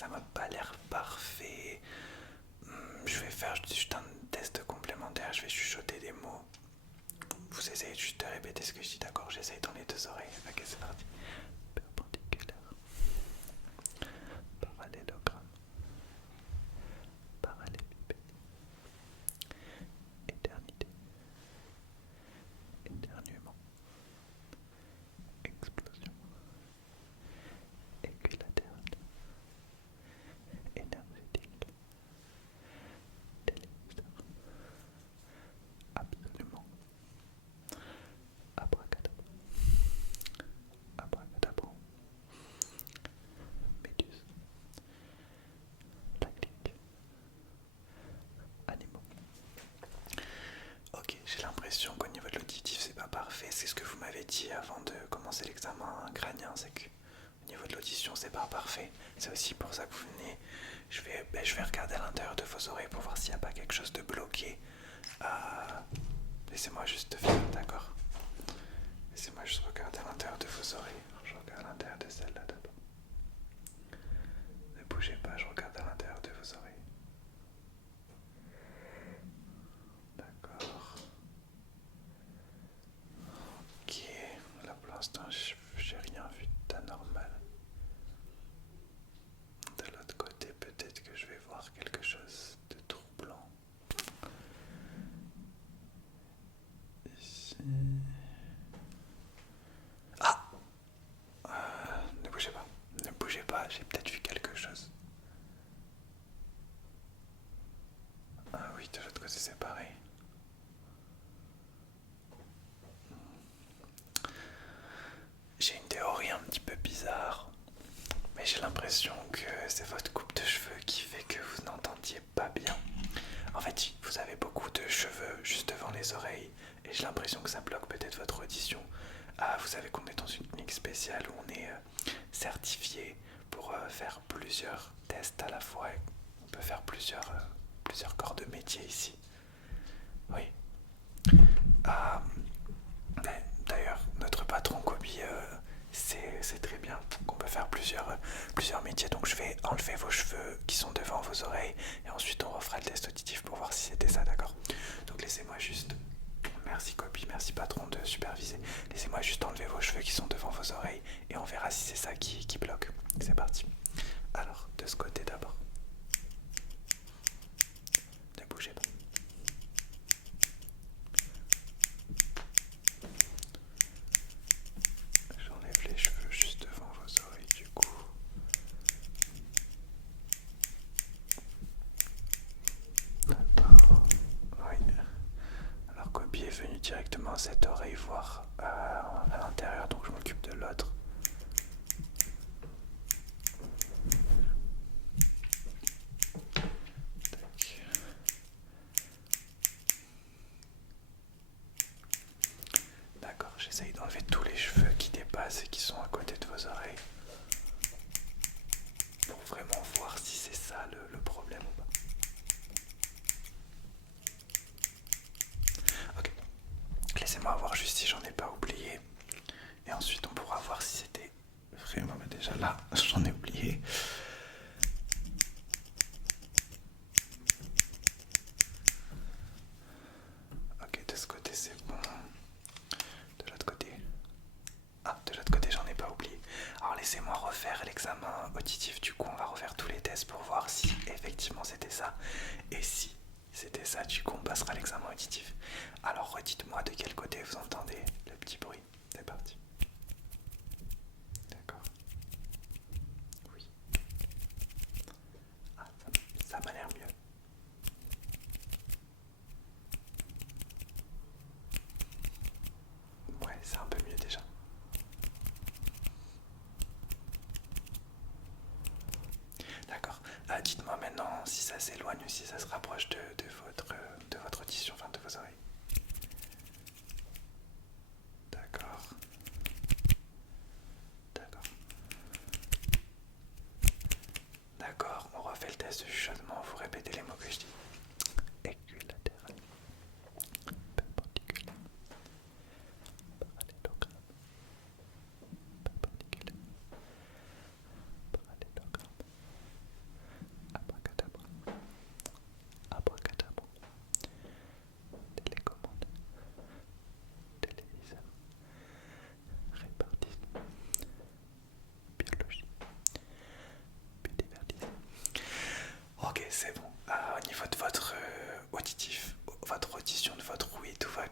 ça m'a pas l'air parfait. Je vais faire juste un test complémentaire, je vais chuchoter des mots. Vous essayez juste de répéter ce que je dis, d'accord? J'essaye dans les deux oreilles. Ok, c'est parti. Perpendiculaire. Parallélogramme. Parallélépipède. Éternité. Éternuement. Explosion. Équilatéral. Énergétique. Téléviseur. Absolument. Abracadabra. Abracadabra. Méduse. Lactique. Animaux. Ok, j'ai l'impression qu'au niveau de l'auditif c'est pas parfait. C'est ce que vous m'avez dit avant de commencer l'examen crânien, c'est que au niveau de l'audition c'est pas parfait. C'est aussi pour ça que vous venez. Je vais regarder à l'intérieur de vos oreilles pour voir s'il n'y a pas quelque chose de bloqué. Laissez-moi juste faire, d'accord? Laissez-moi juste regarder à l'intérieur de vos oreilles. Je regarde à l'intérieur de celle-là d'abord. Ne bougez pas, je regarde à l'intérieur de vos oreilles. D'accord. Ok, là pour l'instant j'ai rien vu d'anormal. De l'autre côté, peut-être que je vais voir quelque chose de troublant. Ici. Ah, ne bougez pas. Ne bougez pas, j'ai peut-être vu quelque chose. Ah oui, de l'autre côté c'est pareil. J'ai une théorie un petit peu bizarre, mais j'ai l'impression que c'est votre coupe de cheveux qui fait que vous n'entendiez pas bien. En fait, vous avez beaucoup de cheveux juste devant les oreilles et j'ai l'impression que ça bloque peut-être votre audition. Vous savez qu'on est dans une clinique spéciale où on est certifié pour faire plusieurs tests à la fois. On peut faire plusieurs corps de métier ici. Oui. D'ailleurs, notre patron Kobe, c'est très bien qu'on peut faire plusieurs métiers. Donc je vais enlever vos cheveux qui sont devant vos oreilles et ensuite on refera le test auditif pour voir si c'était ça, d'accord? Donc laissez-moi juste... Merci Kobe, merci patron de superviser. Laissez-moi juste enlever vos cheveux qui sont devant vos oreilles et on verra si c'est ça qui bloque. C'est parti. Alors, de ce côté d'abord. Ne bougez pas. J'enlève les cheveux juste devant vos oreilles du coup. D'accord. Oui. Alors Kobe est venu directement à cette oreille voir à l'intérieur, donc je m'occupe de l'autre. D'accord, j'essaye d'enlever tous les cheveux qui dépassent et qui sont à côté de vos oreilles. Pour vraiment voir si c'est ça le problème ou pas. Ok, laissez-moi voir juste si j'en ai pas oublié. Et ensuite on pourra voir si c'était vraiment... Déjà là, j'en ai oublié. Ok, de ce côté c'est bon. De l'autre côté... Ah, de l'autre côté j'en ai pas oublié. Alors laissez-moi refaire l'examen auditif. Du coup on va refaire tous les tests pour voir si effectivement c'était ça. Et si c'était ça, du coup on passera l'examen auditif. Alors redites-moi de quel côté vous entendez le petit bruit. C'est parti. D'accord. Oui. Ah, ça m'a l'air mieux. Ouais, c'est un peu mieux déjà. D'accord. Dites-moi maintenant si ça s'éloigne ou si ça se rapproche de votre audition, enfin de vos oreilles. D'accord. D'accord. D'accord, on refait le test de chuchotement, vous répétez les mots que je dis. Équilatéral. Perpendiculaire. Parallélogramme. Perpendiculaire. Parallélogramme.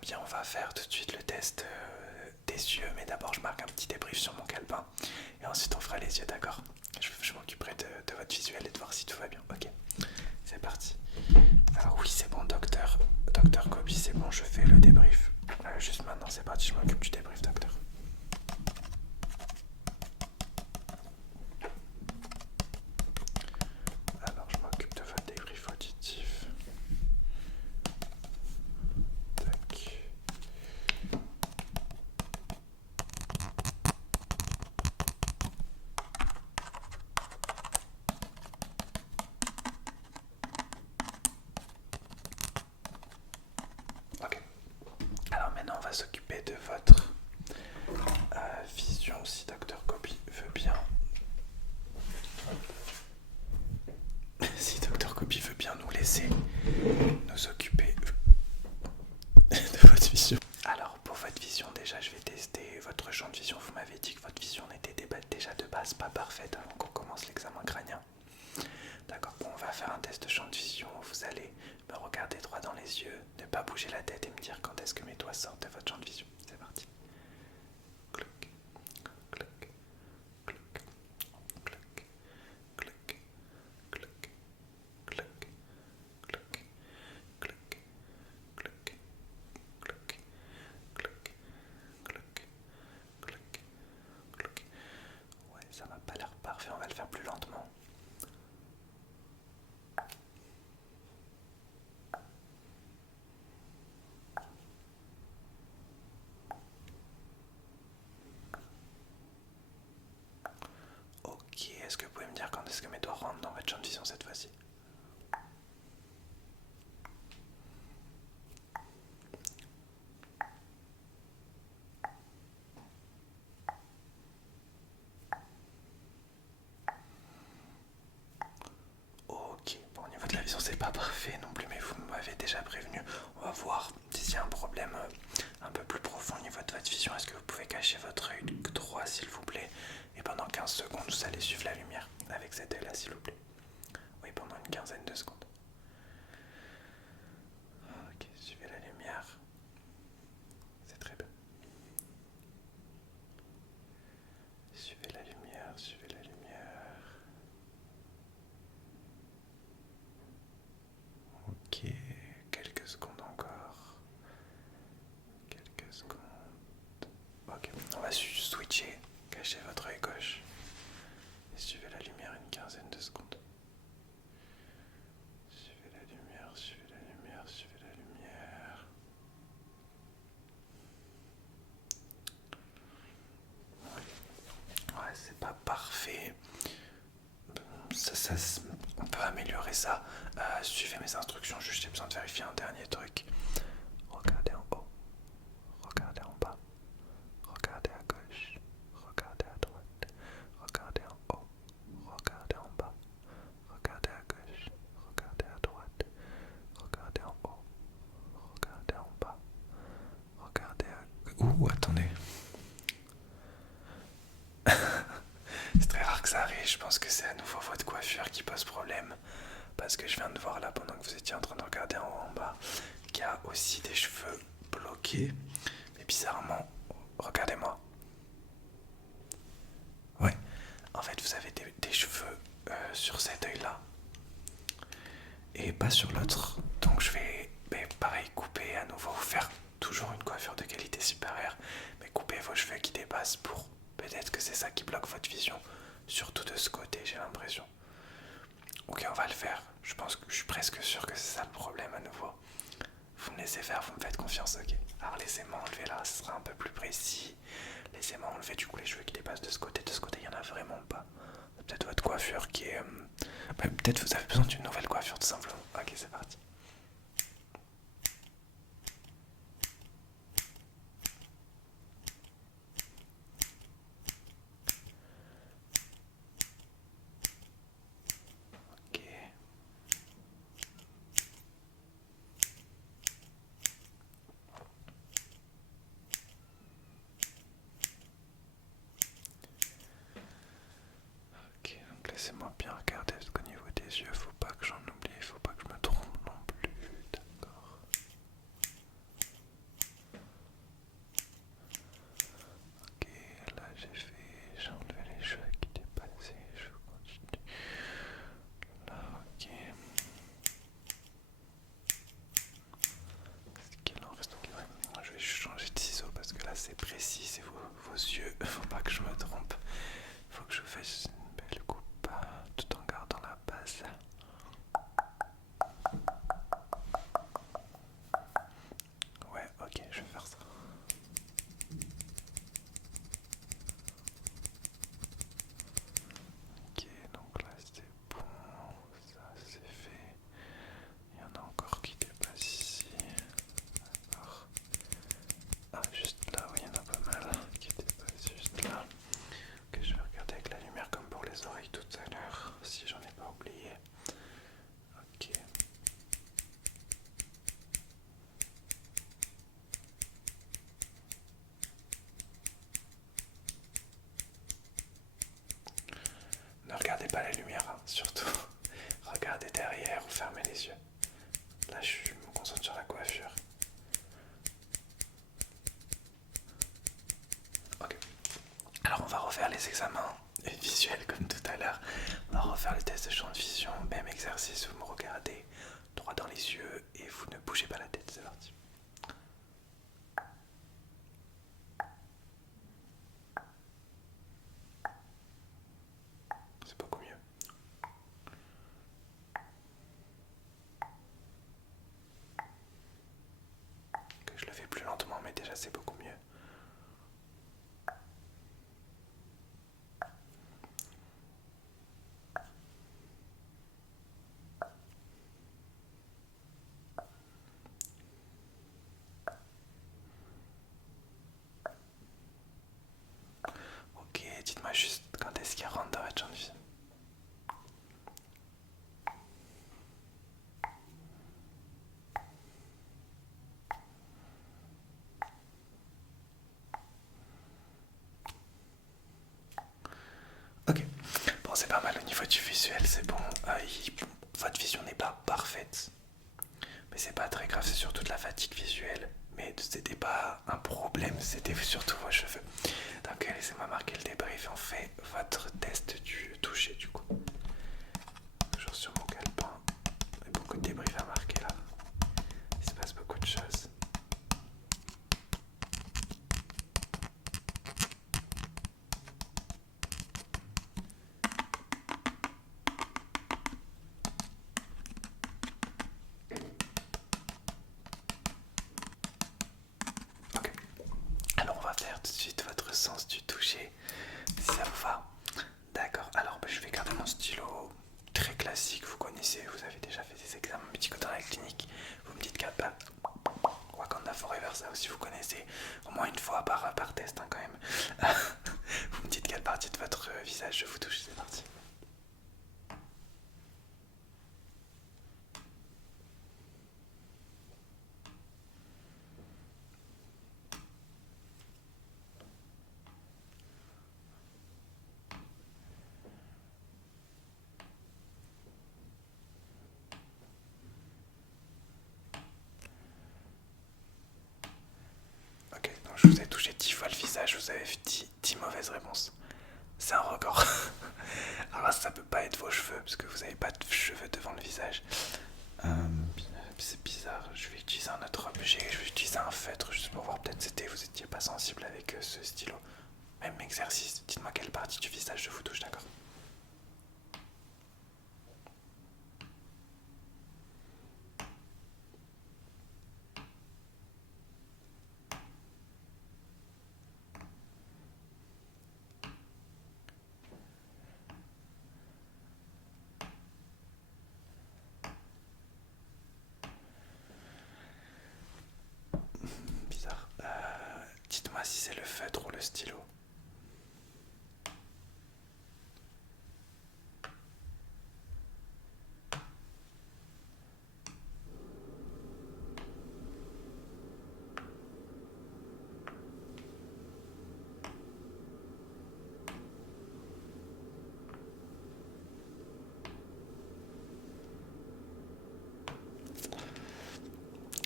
bien, on va faire tout de suite le test des yeux, mais d'abord je marque un petit débrief sur mon calepin et ensuite on fera les yeux, d'accord? Je m'occuperai de votre visuel et de voir si tout va bien. Ok, c'est parti. Alors oui, c'est bon, docteur Kobe, c'est bon, je fais le débrief. Juste maintenant, c'est parti, je m'occupe du débrief, docteur. Alors, je m'occupe de votre débrief auditif. Tac. Ok. Alors maintenant, on va s'occuper de votre vision, si docteur Kobe veut bien. Si docteur Kobe veut bien nous laisser nous occuper de votre vision. Alors pour votre vision, déjà je vais tester votre champ de vision. Vous m'avez dit que votre vision était déjà de base pas parfaite avant qu'on commence l'examen crânien. D'accord, bon, on va faire un test de champ de vision. Vous allez me regarder droit dans les yeux, ne pas bouger la tête et me dire quand est-ce que mes doigts sortent de votre champ de vision. C'est parti. Cloc, cloc, cloc, cloc, cloc, cloc, cloc, cloc, cloc, cloc, cloc, cloc, cloc, cloc, cloc. Ouais, ça m'a pas l'air parfait, on va le faire plus lentement. Ok, est-ce que vous pouvez me dire quand est-ce que mes doigts rentrent dans votre champ de vision cette fois-ci? Ok, bon, au niveau de la vision, c'est pas parfait non plus, mais vous m'avez déjà prévenu. On va voir s'il y a un problème un peu plus profond au niveau de votre vision. Est-ce que vous pouvez cacher votre œil droit, s'il vous plaît? Et pendant 15 secondes, vous allez suivre la lumière avec cet œil-là, s'il vous plaît. Oui, pendant une quinzaine de secondes. Ok, suivez la lumière. C'est très bien. Suivez la lumière, suivez la lumière. Ok, quelques secondes encore. Quelques secondes. Ok, on va switcher. Cachez votre œil gauche. Et suivez la lumière une quinzaine de secondes. Suivez la lumière, suivez la lumière, suivez la lumière. Ouais, c'est pas parfait. On peut améliorer ça. Suivez mes instructions, juste j'ai besoin de vérifier un dernier truc. Regardez en haut, regardez en bas, regardez à gauche, regardez à droite, regardez en haut, regardez en bas, regardez à gauche, regardez à droite, regardez en haut, regardez en bas, regardez à... Ouh, attendez. C'est très rare que ça arrive, je pense que c'est à nouveau votre coiffure qui pose problème. Parce que je viens de voir là, pendant que vous étiez en train de regarder en haut en bas, qu'il y a aussi des cheveux bloqués. Mais bizarrement, regardez-moi. Ouais, en fait vous avez des cheveux sur cet œil là. Et pas sur l'autre. Donc je vais, pareil, couper à nouveau, vous faire toujours une coiffure de qualité supérieure. Mais couper vos cheveux qui dépassent pour... Peut-être que c'est ça qui bloque votre vision. Surtout de ce côté, j'ai l'impression. Ok, on va le faire. Je pense que je suis presque sûr que c'est ça le problème à nouveau. Vous me laissez faire, vous me faites confiance, ok. Alors laissez-moi enlever là, ce sera un peu plus précis. Laissez-moi enlever du coup les cheveux qui dépassent de ce côté. De ce côté, il n'y en a vraiment pas. C'est peut-être votre coiffure qui est... peut-être vous avez besoin d'une nouvelle coiffure tout simplement. Ok, c'est parti. Ok. Ok, donc laissez-moi bien regarder parce qu'au niveau des yeux, faut pas que j'en oublie, faut pas que je me trompe non pas que je me trompe. Faut que je fasse une belle coupe tout en gardant la base. Ouais, ok, je vais faire ça. Ok, donc là c'est bon, ça c'est fait. Il y en a encore qui dépassent ici. D'accord. Ah, juste là, oui, il y en a pas mal qui dépassent juste là. Ok, je vais regarder avec la lumière comme pour les oreilles tout à l'heure, si j'en ai pas oublié. Ok. Ne regardez pas la lumière, hein, surtout. Regardez derrière ou fermez les yeux. Là, je me concentre sur la coiffure. Ok. Alors, on va refaire les examens visuels comme tout à l'heure. On va refaire le test de champ de vision. Même exercice, vous me regardez droit dans les yeux et vous ne bougez pas la tête. C'est parti. C'est beaucoup mieux. Que je le fais plus lentement, mais déjà c'est beaucoup mieux. Ok, dites-moi juste quand est-ce qu'il rentre dans votre champ de vision. Ok, bon c'est pas mal au niveau du visuel, c'est bon. Votre vision n'est pas parfaite, mais c'est pas très grave, c'est surtout de la fatigue visuelle. Mais c'était pas un problème, c'était surtout vos cheveux. Donc laissez-moi marquer le débrief et on fait votre test du toucher du coup. Toujours sur mon calepin, il y a beaucoup de débriefs à marquer là. Il se passe beaucoup de choses. Ok, alors on va faire tout de suite votre sens du toucher, si ça vous va. D'accord, alors je vais garder mon stylo très classique, vous connaissez, vous avez déjà fait des examens médicaux dans la clinique. Vous me dites qu'à Wakanda Forever, ça aussi vous connaissez, au moins une fois par test hein, quand même. Vous me dites quelle partie de votre visage je vous touche, c'est parti. Ok, donc je vous ai touché 10 fois le visage, vous avez 10 mauvaises réponses. C'est un record. Alors ça peut pas être vos cheveux, parce que vous n'avez pas de cheveux devant le visage. Euh, c'est bizarre, je vais utiliser un autre objet, je vais utiliser un feutre juste pour voir, peut-être vous étiez pas sensible avec ce stylo. Même exercice, dites-moi quelle partie du visage je vous touche, d'accord? Bizarre. Dites-moi si c'est le feutre ou le stylo.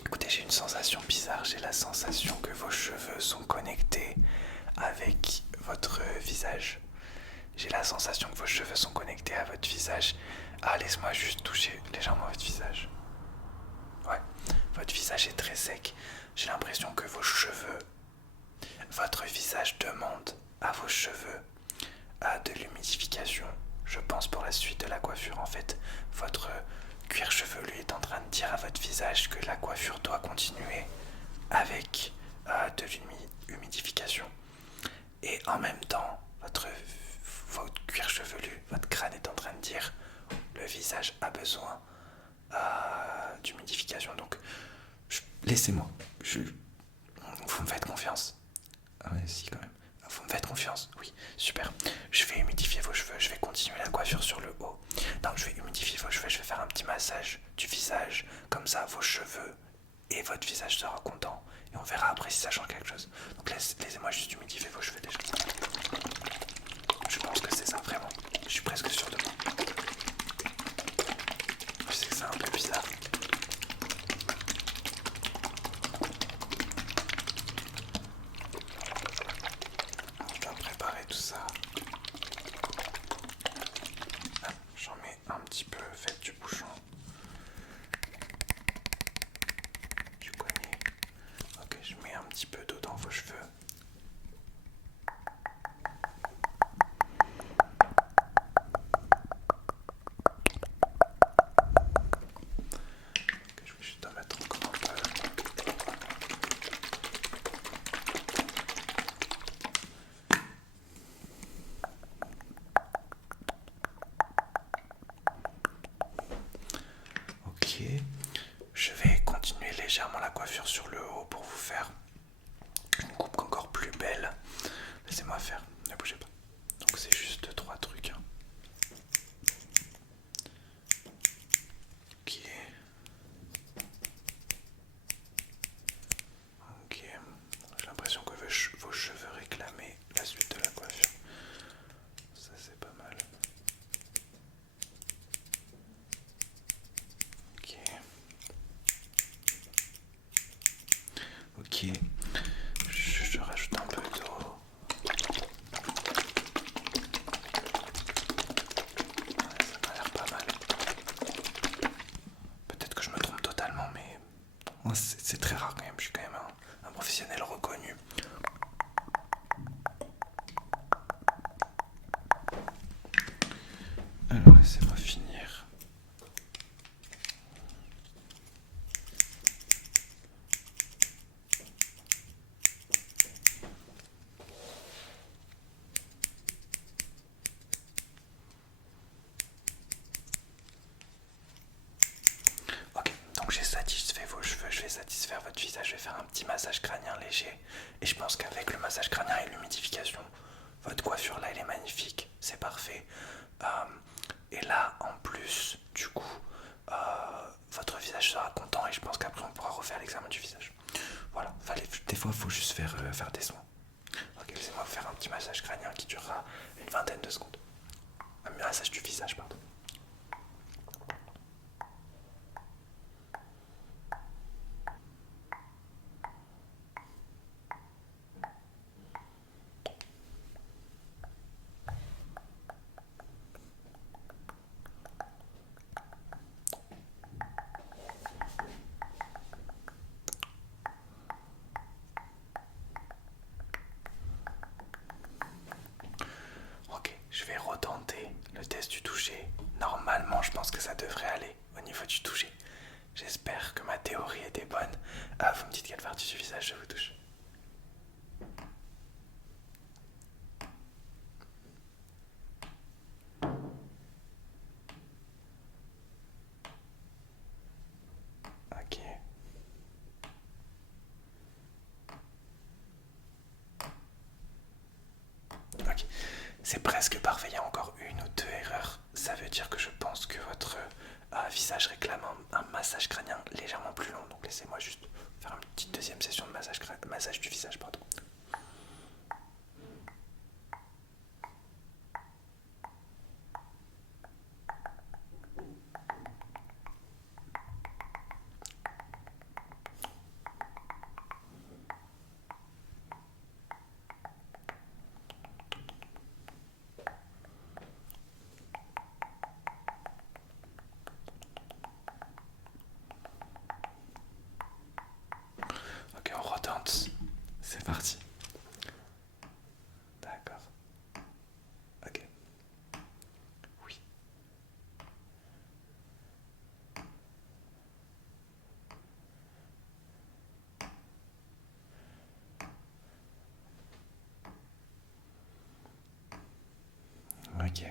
Écoutez, j'ai une sensation bizarre, j'ai la sensation que vos cheveux sont connectés avec votre visage. J'ai la sensation que vos cheveux sont connectés à votre visage. Ah, laisse-moi juste toucher légèrement votre visage. Ouais, votre visage est très sec. J'ai l'impression que vos cheveux, votre visage demande à vos cheveux de l'humidification. Je pense pour la suite de la coiffure, en fait, votre cuir chevelu est en train de dire à votre visage que la coiffure doit continuer avec de l'humidification. Et en même temps, votre cuir chevelu, votre crâne est en train de dire le visage a besoin d'humidification. Donc, laissez-moi. Vous me faites confiance. Ah ouais, si, quand même. Vous me faites confiance, oui, super. Je vais humidifier vos cheveux, je vais continuer la coiffure sur le haut. Donc je vais humidifier vos cheveux, je vais faire un petit massage du visage. Comme ça, vos cheveux et votre visage sera content. Et on verra après si ça change quelque chose. Donc laissez-moi juste humidifier vos cheveux déjà. Je pense que c'est ça, vraiment. Je suis presque sûr de moi. Je sais que c'est un peu bizarre. On va préparer tout ça. J'en mets un petit peu, faites du bouchon. Du connais. Ok, je mets un petit peu d'eau dans vos cheveux. Ok, je vais juste en mettre encore un peu. Ok, je vais continuer légèrement la coiffure sur le haut pour vous faire une coupe encore plus belle. Laissez-moi faire, ne bougez pas. Donc c'est juste 3 trucs. Hein. Ok. Ok. J'ai l'impression que vos cheveux réclamaient la suite de la coiffure. Ça c'est pas mal. Ok. Ok. Je rajoute un peu d'eau. Ouais, ça m'a l'air pas mal. Peut-être que je me trompe totalement, mais c'est très rare quand même. Je suis quand même un professionnel reconnu. Alors laissez-moi finir. Ok, donc j'ai satisfait vos cheveux, je vais satisfaire votre visage, je vais faire un petit massage crânien léger. Et je pense qu'avec le massage crânien et l'humidification, votre coiffure là elle est magnifique, c'est parfait. Et là en plus, du coup, votre visage sera content et je pense qu'après on pourra refaire l'examen du visage. Voilà, des fois il faut juste faire des soins. Ok, laissez-moi vous faire un petit massage crânien qui durera une vingtaine de secondes. Un massage du visage, pardon. Ok, je vais retenter le test du toucher. Normalement, je pense que ça devrait aller au niveau du toucher. J'espère que ma théorie était bonne. Ah, vous me dites quelle partie du visage je vous touche. Ok. Ok. C'est presque parfait, il y a encore une ou deux erreurs. Ça veut dire que je pense que votre visage réclame un massage crânien légèrement plus long. Donc laissez-moi juste faire une petite deuxième session de massage du visage, pardon. Ok, on retente. C'est parti. Ok.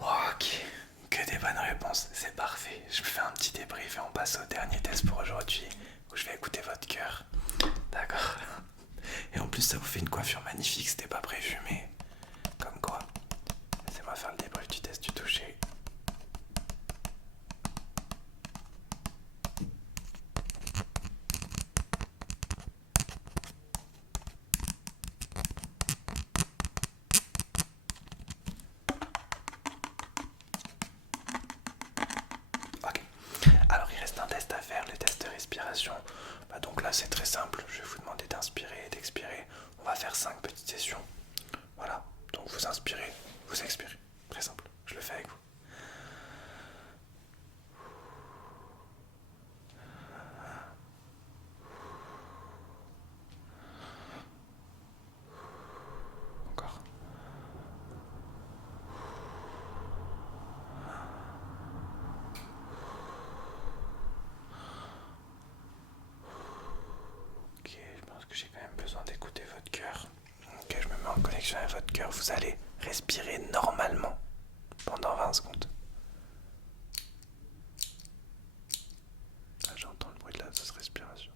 Ok, que des bonnes réponses, c'est parfait. Je me fais un petit débrief et on passe au dernier test pour aujourd'hui où je vais écouter votre cœur. D'accord. Et en plus, ça vous fait une coiffure magnifique, c'était pas prévu, mais comme quoi. Laissez-moi faire le débrief du test du toucher. Ok. Alors, il reste un test à faire, le test de respiration. Donc là, c'est très simple. Je vais vous demander d'inspirer et d'expirer. On va faire 5 petites sessions. Voilà. Donc, vous inspirez, vous expirez. Très simple. Je le fais avec vous. Encore. Ok, je pense que j'ai quand même besoin d'écouter votre cœur. Ok, je me mets en connexion avec votre cœur. Vous allez respirer normalement pendant 20 secondes. Ah, j'entends le bruit de la respiration.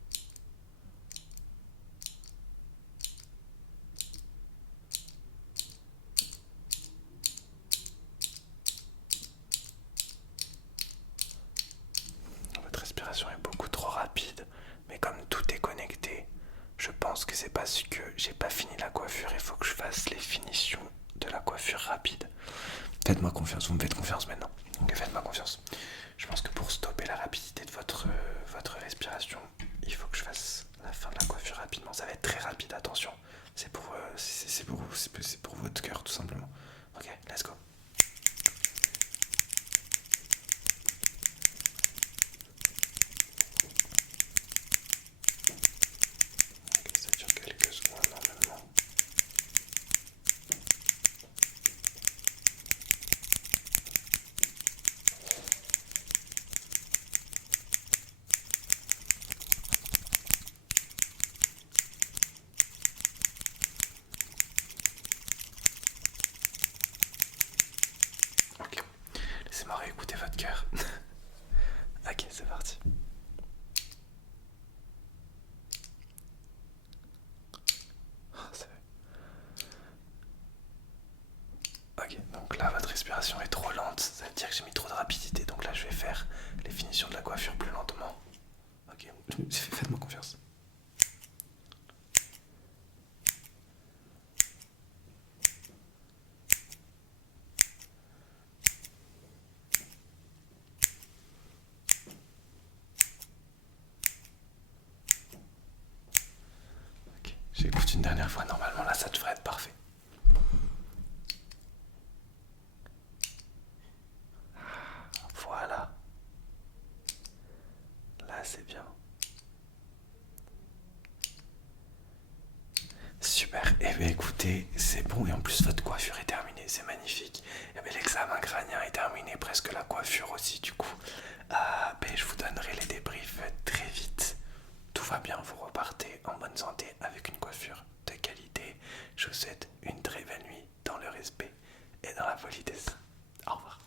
Votre respiration est beaucoup trop rapide, mais comme tout est connecté, je pense que c'est parce que j'ai pas fini la coiffure. Il faut que je fasse les finitions de la coiffure rapide. Faites-moi confiance, vous me faites confiance maintenant. Ok, faites-moi confiance. Je pense que pour stopper la rapidité de votre respiration, il faut que je fasse la fin de la coiffure rapidement. Ça va être très rapide, attention. C'est pour votre cœur tout simplement. Ok, let's go. Ok, ça dure quelques secondes normalement. Ok, laissez-moi réécouter votre cœur. Ok, c'est parti. Ok, donc là votre respiration est trop lente, ça veut dire que j'ai mis trop de rapidité, donc là je vais faire les finitions de la coiffure plus lentement. Ok, faites-moi confiance. Ok, j'écoute une dernière fois, normalement là ça devrait être parfait. Voilà, là c'est bien. Super, et bien écoutez, c'est bon et en plus votre coiffure est terminée, c'est magnifique. Et bien l'examen crânien est terminé, presque la coiffure aussi du coup. Ben, je vous donnerai les débriefs très vite. Tout va bien, vous repartez en bonne santé avec une coiffure de qualité. Je vous souhaite une très belle nuit dans le respect et dans la politesse. Au revoir.